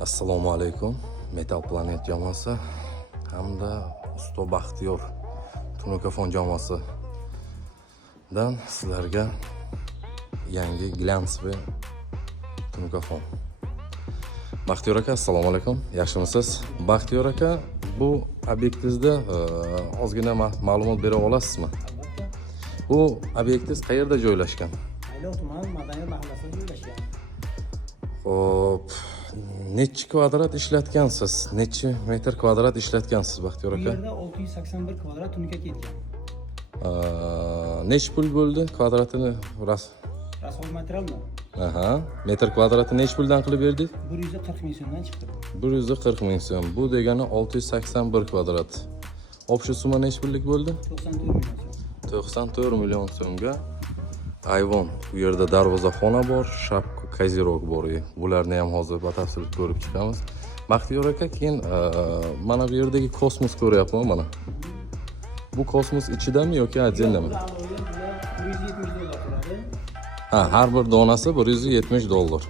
Assalomu alaykum. Metal Planet jamoasi hamda Usto Baxtiyor Tunukafon jamoasidan sizlarga yangi glans va Tunukafon. Baxtiyor aka, assalomu alaykum. Yaxshimisiz? Baxtiyor aka, bu obyektingizda ozgina ma'lumot bera olasizmi? Bu obyektingiz qayerda joylashgan? Aylo tuman Madaniyat mahallasida joylashgan. Xo'p, necha kvadrat ishlatgansiz? Necha metr kvadrat ishlatgansiz Baxtiyor Bu aka? yerda 681 kvadrat tunuka ketgan. Necha pul bo'ldi kvadratini? Rasol materialmi? Aha, metr kvadratini necha puldan qilib berdik? 140 ming so'mdan chiqdi. 140 ming so'm. Bu degani 681 kvadrat. Общий summa necha pullik bo'ldi? 94 million so'm. 94 million so'mga ayvon. Bu yerda darvozaxona bor, shapka, kazirok bor. Bularni ham hozir batafsil ko'rib chiqamiz. Baxtiyor aka, keyin mana bu yerdagi kosmos ko'ryapman mana. Bu kosmos ichidami yoki отдельными? Bu aloyi 170 dollar turadi. Ha, har bir donasi 170 dollar.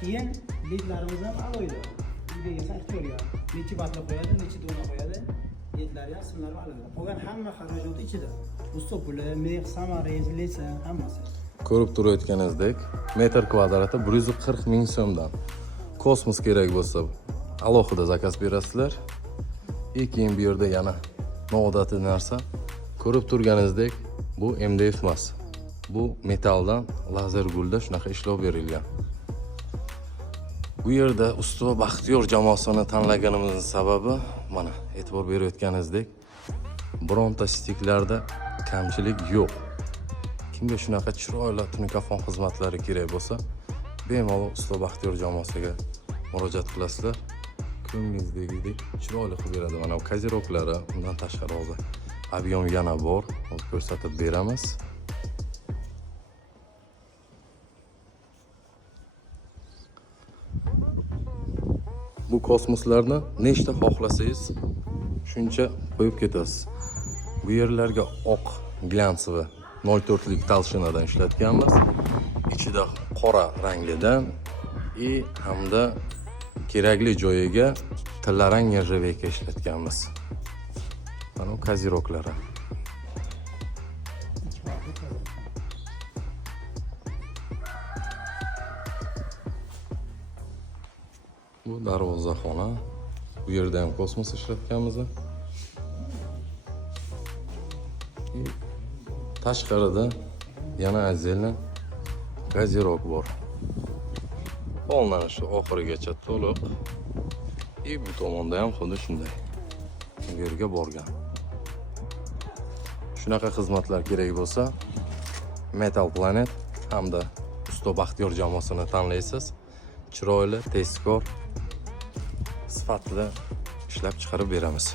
Keyin ledlarimiz ham aloyda. Uyga ixtiyoriy. Necha batla qo'yadi, necha dona qo'yadi. Ledlari ham simlari aloyda. Qolgan hamma xarajat ichida. Usto puli, mix, samara, izlesa hammasi. Ko'rib turayotganingizdek, metr kvadrati 140 ming so'mdan. Kosmos kerak bo'lsa, alohida zakaz berasizlar. Keyin bu yerda yana noodatiy narsa. Ko'rib turganingizdek, bu MDF emas. Bu metaldan lazer gulda shunaqa ishlov berilgan. Bu yerda Usto Baxtiyor jamoasini tanlaganimizning sababi mana e'tibor berayotganingizdek, bironta stiklarda kamchilik yo'q. Kimga shunaqa chiroyli Tunukafon xizmatlari kerak bo'lsa, bemalol Usto Baxtiyor jamoasiga murojaat qilasizlar. Ko'nglingizdagidek chiroyli qilib beradi. Mana bu kaziroklari, undan tashqari hozir avion yana bor. Hozir ko'rsatib beramiz. Bu kosmoslarni nechta xohlasangiz shuncha qo'yib ketasiz. Bu yerlarga oq glansiy 0.4 lik talshinadan ishlatganmiz. Ichida qora ranglidan hamda kerakli joyiga tillarang nержавейка ishlatganmiz. Mana bu kaziroklari. Bu darvozaxona. Bu yerda ham kosmos ishlatganmiz. Tashqarida yana отдельно gazirok bor. Pollanışı oxirigacha to'liq. Bu tomonda ham xuddi shunday. Bu yerga borgan. Shunaqa xizmatlar kerak bo'lsa, Metal Planet hamda Usto Baxtiyor jamoasini tanlaysiz. Chiroyli, tezkor, sifatli ishlab chiqarib beramiz.